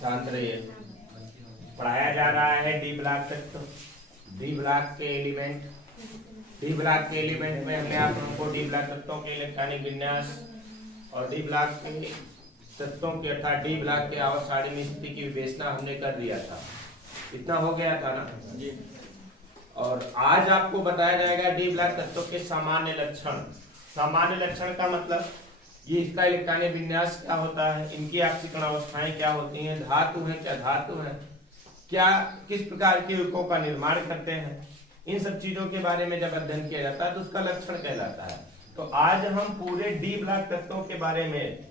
शांत रहिए। पढ़ाया जा रहा है डी ब्लॉक तत्व, डी ब्लॉक के एलिमेंट। डी ब्लॉक के एलिमेंट में हमने आप लोगों को डी ब्लॉक तत्वों के इलेक्ट्रॉनिक विन्यास और डी ब्लॉक के तत्वों के अर्थात डी ब्लॉक के आवर्त सारणी में स्थिति की विवेचना हमने कर दिया था। इतना हो गया था ना जी। और आज आपको बताया जाएगा डी ब्लॉक तत्वों के सामान्य लक्षण। सामान्य लक्षण का मतलब ये इसका इलेक्ट्रॉनिक विन्यास क्या होता है, इनकी आक्षेपण अवस्थाएं क्या होती हैं, धातु है क्या धातु है, क्या किस प्रकार के युग्मों का निर्माण करते हैं, इन सब चीजों के बारे में जब अध्ययन किया जाता है तो उसका लक्षण कहलाता है। तो आज हम पूरे डी ब्लॉक तत्वों के बारे में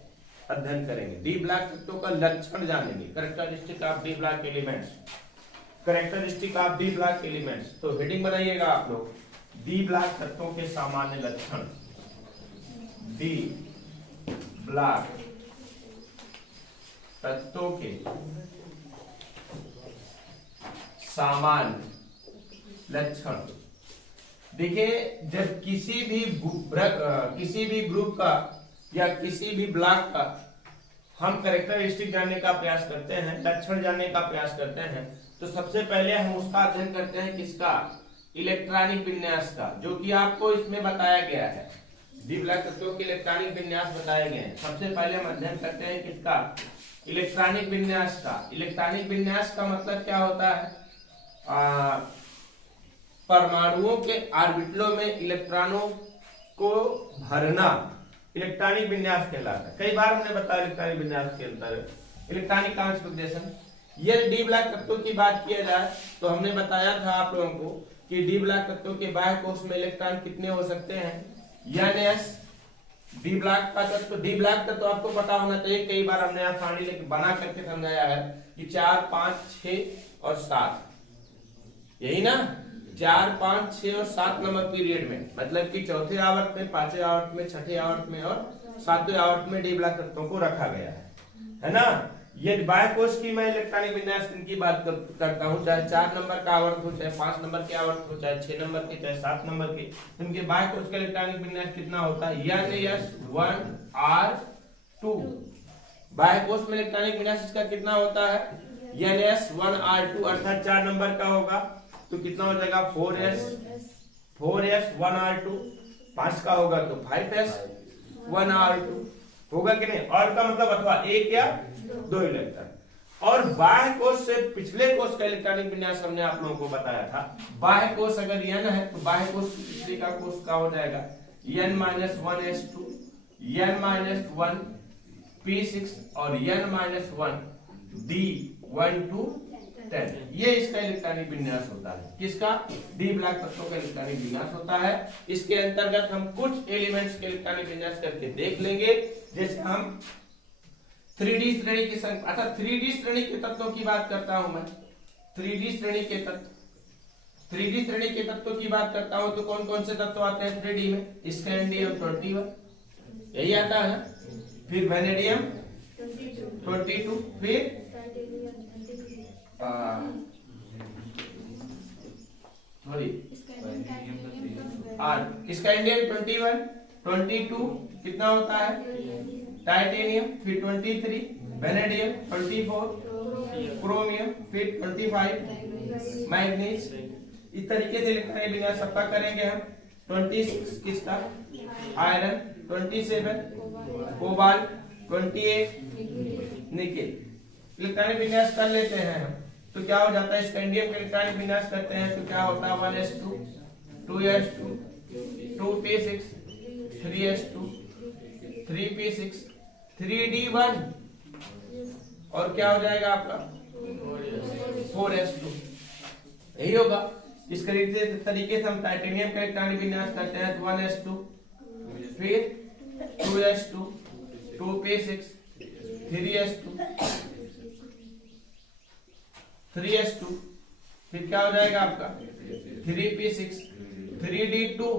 अध्ययन करेंगे। डी ब्लॉक तत्वों का लक्षण जानेंगे, characteristic of D block elements, characteristic of D block elements. तो हेडिंग बनाइएगा आप लोग, डी ब्लॉक तत्वों के सामान्य लक्षण। डी ब्लॉक तत्वों के सामान्य लक्षण। देखिए, जब किसी भी ग्रुप का या किसी भी ब्लॉक का हम कैरेक्टरिस्टिक जानने का प्रयास करते हैं, लक्षण जानने का प्रयास करते हैं, तो सबसे पहले हम उसका अध्ययन करते हैं किसका, इलेक्ट्रॉनिक विन्यास का, जो कि आपको इसमें बताया गया है। डी ब्लॉक तत्वों के इलेक्ट्रॉनिक विन्यास बताए गए हैं। सबसे पहले हम अध्ययन करते हैं किसका, इलेक्ट्रॉनिक विन्यास का। इलेक्ट्रॉनिक विन्यास का मतलब क्या होता है, परमाणुओं के ऑर्बिटलों में इलेक्ट्रॉनों को भरना इलेक्ट्रॉनिक विन्यास कहलाता है। कई बार हमने बताया इलेक्ट्रॉनिक विन्यास के अंदर इलेक्ट्रॉनिक कॉन्फ़िगरेशन। यदि डी ब्लॉक तत्वों की बात किया जाए तो हमने बताया था आप लोगों को कि डी ब्लॉक तत्वों के बाह्य कोश में इलेक्ट्रॉन कितने हो सकते हैं, N s। डी ब्लॉक का तत्व, डी ब्लॉक तत्व आपको पता होना चाहिए, कई बार हमने यहाँ सारणी लेके बना करके समझाया है कि 4, 5, 6 और 7, यही ना, 4, 5, 6 और 7 नंबर पीरियड में, मतलब कि चौथे आवर्त में, पांचवें आवर्त में, छठे आवर्त में और सातवें आवर्त में डी ब्लॉक तत्वों को रखा गया है ना। यदि बाह्य कोश की मैं इलेक्ट्रॉनिक विन्यास की बात करता हूँ, चाहे 4 नंबर का आवर्त हो, चाहे 5 नंबर के आवर्त हो, चाहे 6 नंबर के, चाहे 7 नंबर के, इनके बाह्य कोश का इलेक्ट्रॉनिक विन्यास कितना होता है, Ns1r2। बाह्य कोश में इलेक्ट्रॉनिक विन्यास इसका कितना होता है, Ns1r2, अर्थात 4 नंबर का होगा तो कितना हो जाएगा 4s1r2, 5 का होगा तो 5s1r2 होगा कि नहीं। और का मतलब अथवा एक या दो इलेक्ट्रॉन। और बाह्य कोश से पिछले कोश का इलेक्ट्रॉनिक विन्यास हमने आप लोगों को बताया था। बाह्य कोश अगर n है तो बाह्य कोश पिछले का कोश का हो जाएगा n-1s2, n-1 p6 और n-1 d1 to 10। ये इसका इलेक्ट्रॉनिक विन्यास होता है, किसका, डी ब्लॉक तत्वों का इलेक्ट्रॉनिक विन्यास होता है। इसके अंतर्गत हम कुछ एलिमेंट्स के इलेक्ट्रॉनिक विन्यास करके देख लेंगे। जैसे हम 3D श्रेणी की संख्या, अर्थात 3D श्रेणी के तत्वों की बात करता हूं मैं, 3D श्रेणी के तत्व, 3D श्रेणी के तत्वों की बात करता हूं तो कौन कौन से तत्व आते हैं 3D में, स्कैंडियम 21, यही आता है, फिर वेनेडियम 22, फिर स्कैंडियम 21, 22 कितना होता है टाइटेनियम, फिर 23 वेनेडियम, 24 क्रोमियम, फिर 25 मैग्नीज। इस तरीके से इलेक्ट्रॉनिक विन्यास सबका करेंगे हम। 26 किसका, आयरन, 27 कोबाल्ट, 28 निकेल। इलेक्ट्रॉनिक विन्यास कर लेते हैं हम तो क्या हो जाता है, स्कैंडियम का इलेक्ट्रॉनिक विन्यास करते हैं तो क्या होता है 1s2, 2s2, 2p6, 3s2, 3p6, 3d1 और क्या हो जाएगा आपका 4s2, यही होगा। इस तरीके से हम टाइटेनियम का इलेक्ट्रॉनिक विन्यास करते हैं तो 1s2, फिर 2s2, 2p6, 3s2, 3s2, फिर क्या हो जाएगा आपका 3p6, 3d2,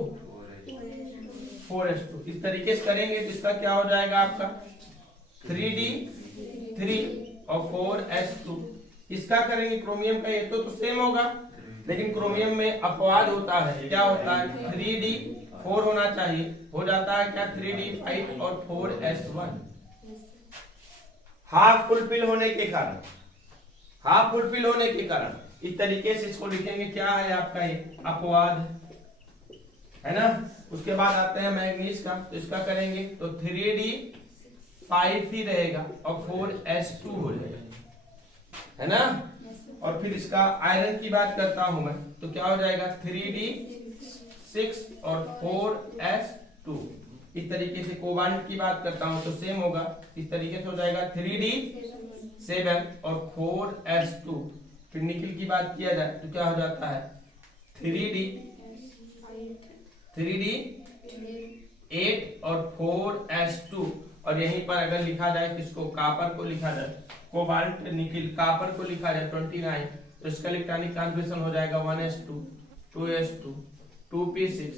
4s2। इस तरीके से करेंगे तो इसका क्या हो जाएगा आपका 3d3 और 4s2। इसका करेंगे क्रोमियम का, ये तो सेम होगा, लेकिन क्रोमियम में अपवाद होता है। क्या होता है 3d4 होना चाहिए, हो जाता है क्या 3d5 और 4s1। हाफ फुलफिल होने के कारण हाफ फुलफिल होने के कारण इस तरीके से इसको लिखेंगे। क्या है आपका ये अपवाद है ना। उसके बाद आते हैं मैग्नीज का, तो इसका करेंगे तो 3d5 ही रहेगा और 4s2 हो जाएगा, है ना। और फिर इसका आयरन की बात करता हूं मैं, तो क्या हो जाएगा 3d6 और 4s2। इस तरीके से कोबाल्ट की बात करता हूं तो सेम होगा, इस तरीके से हो जाएगा 3d7 और 4s2। फिर निकिल की बात किया जाए तो क्या हो जाता है 3d8 और 4s2। और यहीं पर अगर लिखा जाए किसको, कापर को लिखा जाए, कोबाल्ट निकिल कापर को लिखा जाए 29, तो इसका इलेक्ट्रॉनिक कॉन्फिगरेशन हो जाएगा 1s2 2s2 2p6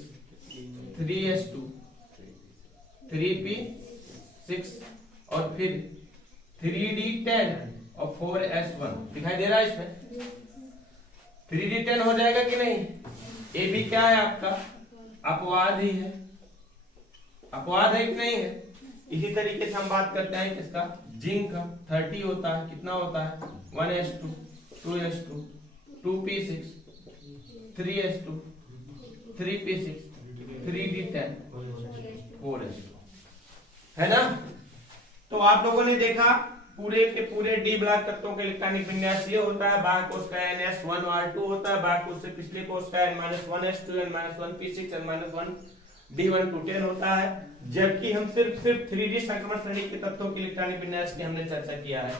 3s2 3p6 और फिर 3d10 और 4s1। दिखाई दे रहा है इसमें 3d10 हो जाएगा कि नहीं। ए भी क्या है आपका अपवाद ही है, अपवाद है कि नहीं है। इसी तरीके से हम बात करते हैं किसका, जिंक का 30 होता है, कितना होता है 1s2 2s2 2p6 3s2 3p6 3d10 4s2, है ना। तो आप लोगों ने देखा पूरे के पूरे डी ब्लॉक तत्वों के इलेक्ट्रॉनिक विन्यास ये होता है। बाह्य कोश का ns1r2 होता है, बाह्य कोश से पिछले कोश का n-1s2 n-1p6 n-1d1 to 10 होता है। जबकि हम सिर्फ 3D संक्रमण श्रेणी के तत्वों के इलेक्ट्रॉनिक विन्यास की हमने चर्चा किया है।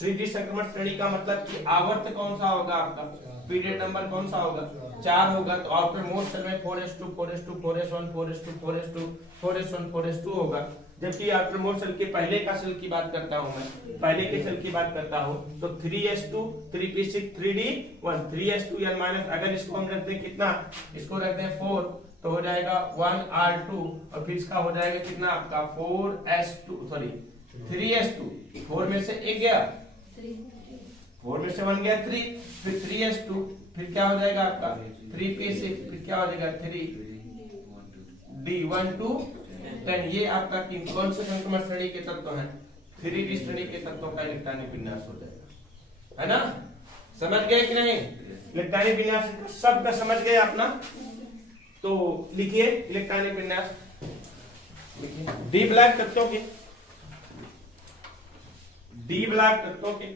3D संक्रमण श्रेणी का मतलब कि आवर्त कौन सा होगा आपका, पीरियड नंबर कौन सा होगा 4 होगा। तो आउटर मोस्ट सेल में 4s2 4s2 4s1 4s2 4s2 4s1 4s2 होगा। जबकि आफ्टर मोस्ट सेल के पहले का सेल की बात करता हूं मैं, पहले के सेल की बात करता हूं तो 3s2 3p6 3d1 3s2 n minus, अगर इसको हम रखते हैं कितना, इसको रखते हैं 4 तो हो जाएगा 1r2 और फिर इसका हो जाएगा कितना आपका 4s2 सॉरी 3s2 4 में से एक गया 4 में से 1 गया 3, फिर 3s2 फिर क्या हो जाएगा आपका 3p6 फिर क्या हो जाएगा 3d1 to 10। ये आपका कौन से संक्रमण श्रेणी के तत्व हैं, 3D श्रेणी के तत्वों का इलेक्ट्रॉनिक विन्यास हो जाएगा, है ना। समझ गए कि नहीं, इलेक्ट्रॉनिक विन्यास शब्द समझ गए अपना। तो लिखिए इलेक्ट्रॉनिक विन्यास, लिखिए डी ब्लॉक तत्वों के, डी ब्लॉक तत्वों के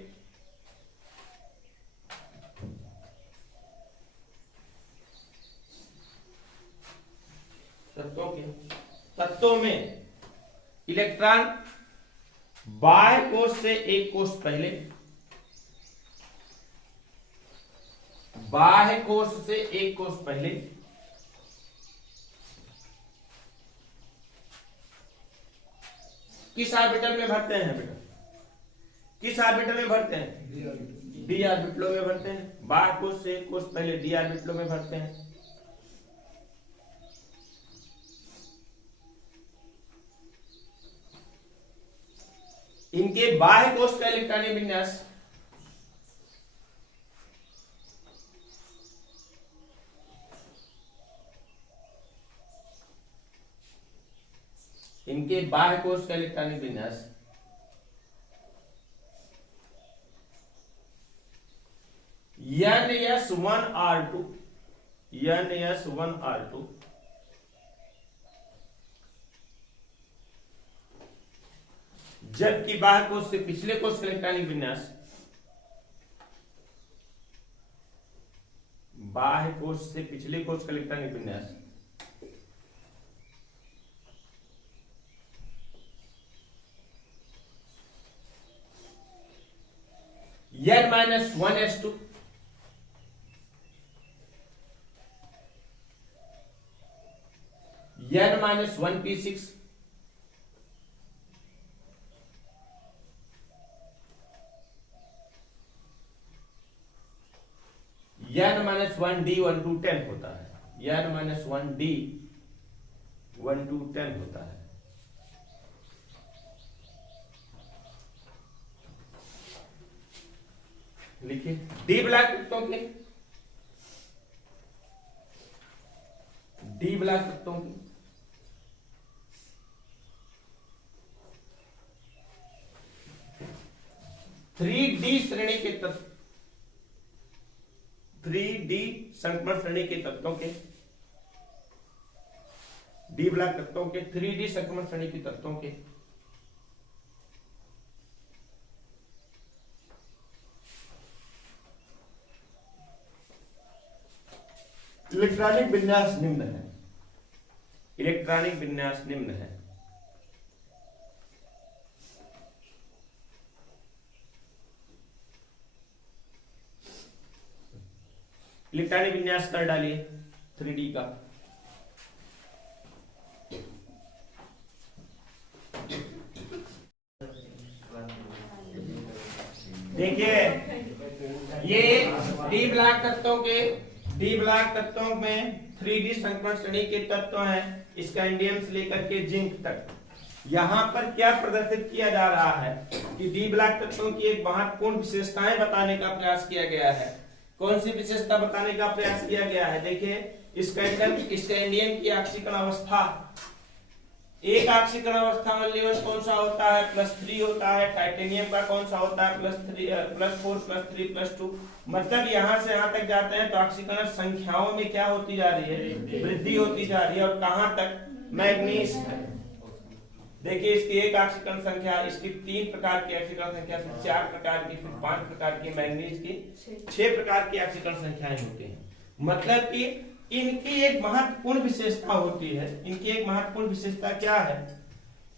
तत्वों में इलेक्ट्रॉन बाह्य कोश से एक कोश पहले, बाह्य कोश से एक कोश पहले किस ऑर्बिटल में भरते हैं बेटा, किस ऑर्बिटल में भरते हैं, डी ऑर्बिटलों में भरते हैं। बाह्य कोश से एक कोश पहले डी ऑर्बिटलों में भरते हैं। इनके बाह्य कोश का इलेक्ट्रॉनिक विन्यास इनके बाह्य कोश का इलेक्ट्रॉनिक विन्यास NS1R2 NS1R2 जबकि बाह्य कोश से पिछले कोश का इलेक्ट्रॉनिक विन्यास, बाह्य कोश से पिछले कोश का इलेक्ट्रॉनिक विन्यास n-1s2 n-1p6 n-1d1 to 10 होता है, n-1d1 to 10 होता है। लिखिए डी ब्लॉक तत्वों के, डी ब्लॉक तत्वों की थ्री डी श्रेणी के तत्व, संक्रमण श्रेणी के तत्वों के, डी ब्लॉक तत्वों के, 3D संक्रमण श्रेणी के तत्वों के, इलेक्ट्रॉनिक विन्यास निम्न है। इलेक्ट्रॉनिक विन्यास निम्न है। इलेक्ट्रॉनिक विन्यास कर डालिए 3D का। देखिए ये डी ब्लॉक तत्वों में 3D संक्रमण श्रेणी के तत्व हैं, स्कैंडियम से लेकर के जिंक तक। यहाँ पर क्या प्रदर्शित किया जा रहा है कि डी ब्लॉक तत्वों की एक महत्वपूर्ण विशेषताएं बताने का प्रयास किया गया है। कौन सी विशेषता बताने का प्रयास किया गया है? देखिए स्कैंडियम की ऑक्सीकरण अवस्था, एक ऑक्सीकरण अवस्था में लेवल कौन सा होता है? +3 होता है। टाइटेनियम का कौन सा होता है? +4 +3 +2। मतलब यहां से यहां तक जाते हैं तो ऑक्सीकरण संख्याओं में क्या होती जा रही है? वृद्धि होती जा रही है। और कहां तक? मैग्नीज है। देखिए इसकी एक ऑक्सीकरण संख्या, इसकी 3 प्रकार की ऑक्सीकरण संख्या, फिर 4 प्रकार की, फिर 5 प्रकार की, मैग्नीज की 6 प्रकार की ऑक्सीकरण संख्याएं होती हैं। मतलब कि इनकी एक महत्वपूर्ण विशेषता होती है। इनकी एक महत्वपूर्ण विशेषता क्या है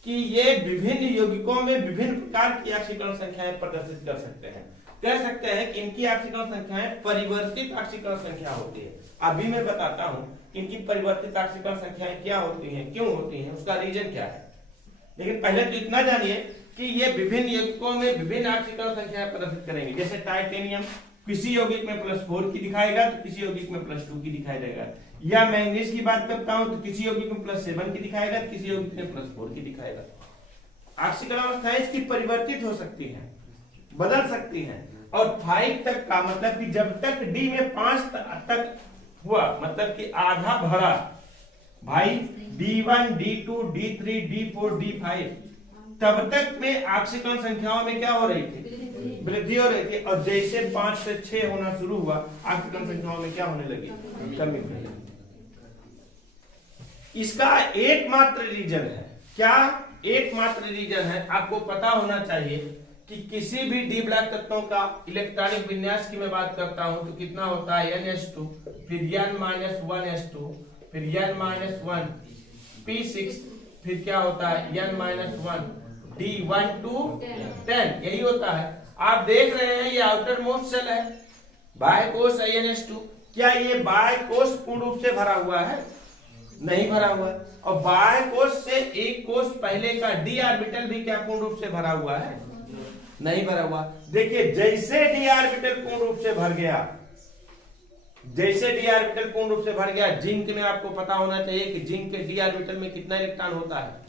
कि ये विभिन्न यौगिकों में विभिन्न प्रकार की ऑक्सीकरण संख्याएं प्रदर्शित कर सकते हैं। कह सकते हैं कि इनकी ऑक्सीकरण संख्याएं परिवर्तित ऑक्सीकरण संख्या होती है। अभी मैं बताता हूं कि इनकी परिवर्तित ऑक्सीकरण संख्याएं क्या होती हैं, क्यों होती हैं, उसका रीजन क्या है। लेकिन पहले तो इतना जानिए कि ये विभिन्न यौगिकों में विभिन्न ऑक्सीकरण संख्याएं प्रदर्शित करेंगे। जैसे टाइटेनियम किसी यौगिक में +4 की दिखाएगा तो किसी यौगिक में +2 की दिखाई देगा। या मैंगनीज की बात करता हूं तो किसी यौगिक में +7 की दिखाएगा तो किसी यौगिक में +4 की दिखाएगा। ऑक्सीकरण अवस्थाएं इसकी परिवर्तित हो सकती हैं, बदल सकती हैं। और 5 तक का मतलब कि जब तक डी में 5 तक हुआ, मतलब कि आधा भरा भाई, D1 D2 D3 D4 D5, तब तक में ऑक्सीकरण संख्याओं में क्या हो रही थी? वृद्धि हो रही थी। और जैसे 5 से 6 होना शुरू हुआ, ऑक्सीकरण संख्याओं में क्या होने लगी? कमी होने लगी। इसका एकमात्र रीजन है क्या? एकमात्र रीजन है, आपको पता होना चाहिए कि किसी भी डी ब्लॉक तत्वों का इलेक्ट्रॉनिक विन्यास की मैं बात करता हूं तो कितना होता है? NH2, फिर N-1S2, फिर N-1 P6, फिर क्या होता है? N-1 D1 to 10, यही होता है। आप देख रहे हैं ये आउटर मोस्ट सेल है, बाह्य कोश NH2। क्या ये बाह्य कोश पूर्ण रूप से भरा हुआ है? नहीं भरा हुआ है। और बाह्य कोश से एक कोश पहले का d ऑर्बिटल भी क्या पूर्ण रूप से भरा हुआ है? नहीं भरा हुआ। देखिए जैसे d ऑर्बिटल पूर्ण रूप से भर गया, जैसे डी ऑर्बिटल पूर्ण रूप से भर गया, जिंक में आपको पता होना चाहिए कि जिंक के डी ऑर्बिटल में कितना इलेक्ट्रॉन होता है?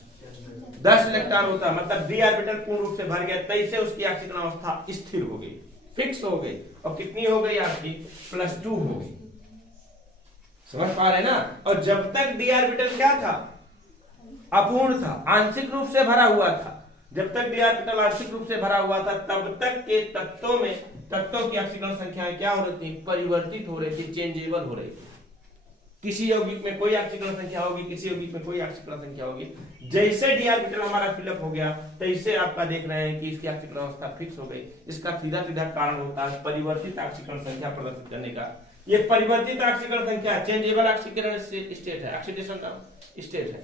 10 इलेक्ट्रॉन होता है। मतलब डी ऑर्बिटल पूर्ण रूप से भर गया, तैसे उसकी ऑक्सीकरण अवस्था स्थिर हो गई, फिक्स हो गई। और कितनी हो गई आपकी? +2 हो गई। समझ पा रहे ना? और जब तक डी ऑर्बिटल क्या था? अपूर्ण था, आंशिक रूप से भरा हुआ था। जब तक डी ऑर्बिटल आंशिक रूप से भरा हुआ था तब तक के तत्वों की ऑक्सीकरण संख्याएं क्या हो रही थी? परिवर्तित हो रही थी, चेंजेबल हो रही थी। किसी यौगिक में कोई ऑक्सीकरण संख्या होगी, किसी यौगिक में कोई ऑक्सीकरण संख्या होगी। जैसे डी ऑर्बिटल हमारा फिलअप हो गया तैसे आपका देख रहे हैं कि इसकी ऑक्सीकरण अवस्था फिक्स हो गई। इसका सीधा सीधा कारण होता है परिवर्तित ऑक्सीकरण संख्या प्रदर्शित करने का। ये परिवर्तित ऑक्सीकरण संख्या चेंजेबल ऑक्सीकरण स्टेट है, ऑक्सीडेशन का स्टेट है।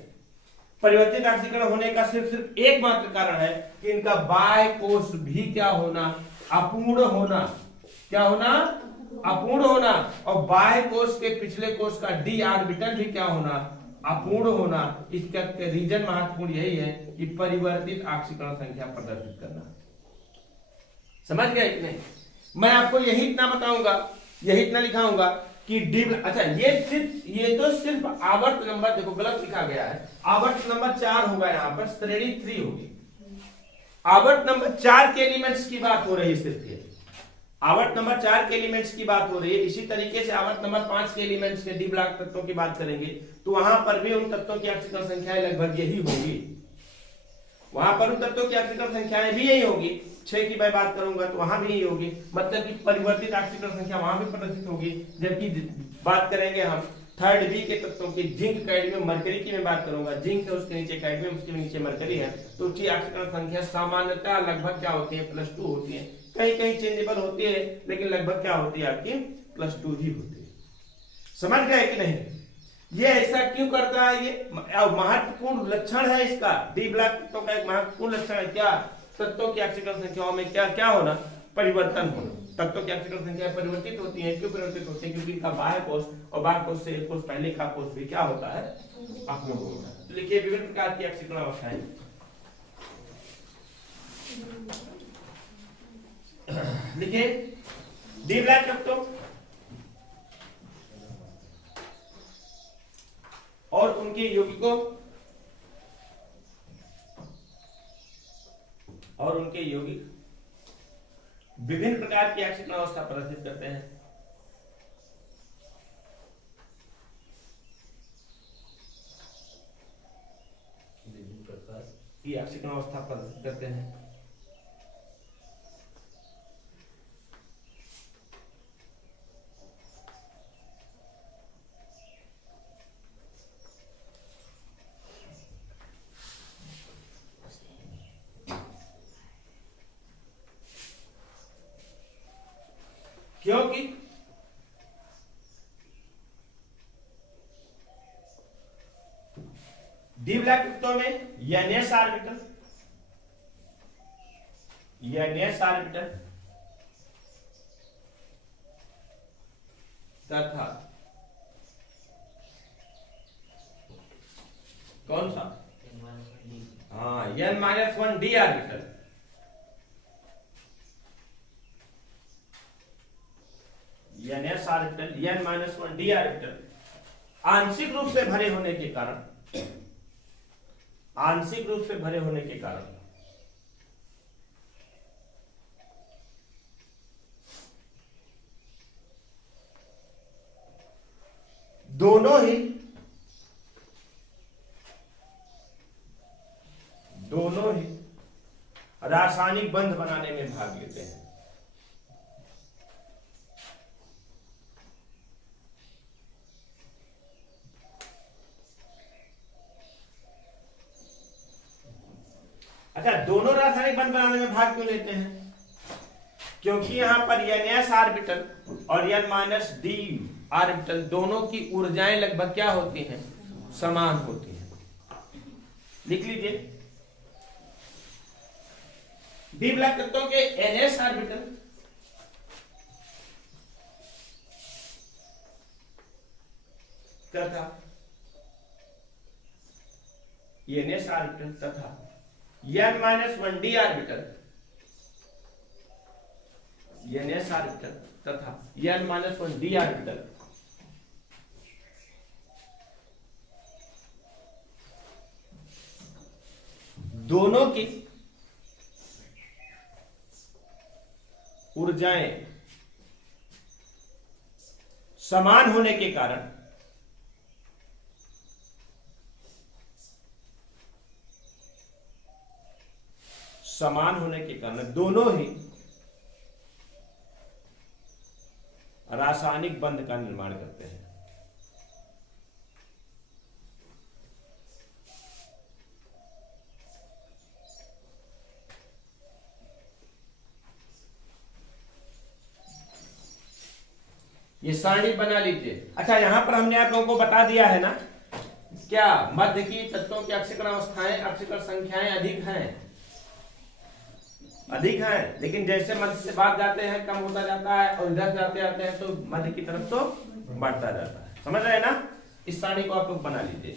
परिवर्तित ऑक्सीकरण होने का सिर्फ एकमात्र कारण है कि इनका बाह्य कोश भी क्या होना? अपूर्ण होना। क्या होना? अपूर्ण होना। और बाह्य कोश के पिछले कोश का डी ऑर्बिटल भी क्या होना? अपूर्ण होना। इसका रीजन महत्वपूर्ण यही है कि परिवर्तित ऑक्सीकरण संख्या प्रदर्शित करना। समझ गए कि नहीं? मैं आपको यही इतना बताऊंगा, यही इतना लिखाऊंगा कि डी। अच्छा ये तो सिर्फ आवर्त नंबर, देखो गलत लिखा गया है, आवर्त नंबर 4 होगा, यहाँ पर श्रेणी 3 होगी। आवर्त नंबर 4 के एलिमेंट्स की बात हो रही है, सिर्फ ये आवर्त नंबर 4 के एलिमेंट्स की बात हो रही है। इसी तरीके से आवर्त नंबर 5 के एलिमेंट्स के डी ब्लॉक तत्वों की बात करेंगे तो वहां पर भी उन तत्वों की ऑक्सीकरण संख्याएं लगभग यही होगी। वहां पर उन तत्वों की ऑक्सीकरण संख्याएं भी यही होगी। 6 की मैं बात करूंगा तो वहां भी यही होगी। मतलब कि परिवर्तित ऑक्सीकरण संख्या वहां भी प्रदर्शित होगी, जबकि बात करेंगे हम थर्ड बी के तत्वों की। जिंक कैडमियम मरकरी की मैं बात करूंगा। जिंक है, उसके नीचे कैडमियम, उसके नीचे मरकरी है, तो उसकी ऑक्सीकरण संख्या सामान्यतः लगभग क्या होती है, +2 होती है। कहीं कहीं चेंजेबल होती है, लेकिन लगभग क्या होती है आपकी +2 ही होती है। समझ गए कि नहीं? ये ऐसा क्यों करता है? ये महत्वपूर्ण लक्षण है इसका। डी ब्लॉक तत्वों का एक महत्वपूर्ण लक्षण है क्या? तत्वों की ऑक्सीकरण संख्याओं में क्या क्या होना, परिवर्तन होना। तत्वों की ऑक्सीकरण संख्या परिवर्तित होती है। क्यों परिवर्तित होती है? क्योंकि इनका बाह्य कोष और बाह्य कोष से एक कोष पहले का कोष भी क्या होता है, अपलोड होता है। तो लिखिए विभिन्न प्रकार की ऑक्सीकरण अवस्थाएं। लिखिए डी ब्लॉक तत्वों और उनके यौगिकों और उनके यौगिक विभिन्न प्रकार की ऑक्सीकरण अवस्था प्रदर्शित करते हैं। विभिन्न प्रकार की ऑक्सीकरण अवस्था प्रदर्शित करते हैं। क्योंकि डी ब्लॉक तत्वों में NS ऑर्बिटल तथा कौन सा, हाँ N-1D orbital, NS orbital, N-1D orbital आंशिक रूप से भरे होने के कारण, आंशिक रूप से भरे होने के कारण दोनों ही रासायनिक बंध बनाने में भाग लेते हैं। अच्छा, दोनों रासायनिक बंध बनाने में भाग क्यों लेते हैं? क्योंकि यहां पर NS ऑर्बिटल और N-D ऑर्बिटल दोनों की ऊर्जाएं लगभग क्या होती हैं, समान होती हैं। लिख लीजिए डी ब्लॉक तत्वों के NS ऑर्बिटल तथा NS ऑर्बिटल तथा N-1D ऑर्बिटल, NS ऑर्बिटल तथा N-1D ऑर्बिटल दोनों की ऊर्जाएं समान होने के कारण दोनों ही रासायनिक बंध का निर्माण करते हैं। ये सारणी बना लीजिए। अच्छा, यहां पर हमने आप लोगों को बता दिया है ना, क्या मध्य की तत्वों की ऑक्सीकरण अवस्थाएं, ऑक्सीकरण संख्याएं अधिक हैं, लेकिन जैसे मध्य से बाहर जाते हैं कम होता जाता है, और इधर जाते हैं तो मध्य की तरफ तो बढ़ता जाता है। समझ रहे हैं ना? इस सारणी को आप लोग बना लीजिए।